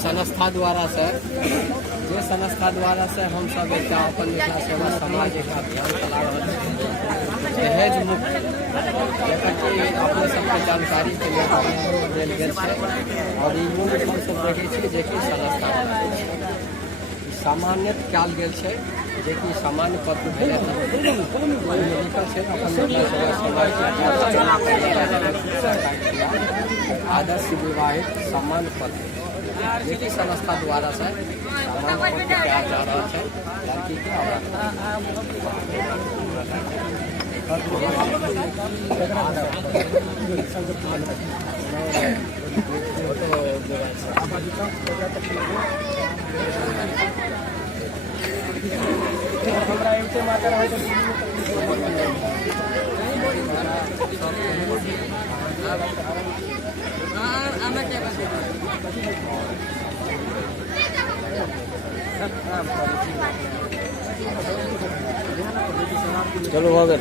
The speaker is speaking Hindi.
संस्था द्वारा से जे संस्था द्वारा से हम सब एक अपन मिथिला सेवा समाज एक अभियान चला रहा है दहेज मुक्त, जकर कि अपने सबके जानकारी के लिए देल गेल छै। और ई मूल्य हम सब देखै छी जे कि संस्था सामान्य कयल गेल छै, जे कि सामान्य पत्र भेलै लिखल छै अपन मिथिला सेवा समाज आदर्श विवाहित सम्मान पत्र, जे कि संस्था द्वारा से सम्मान पत्र कयल जा रहा है लड़की चलो अगर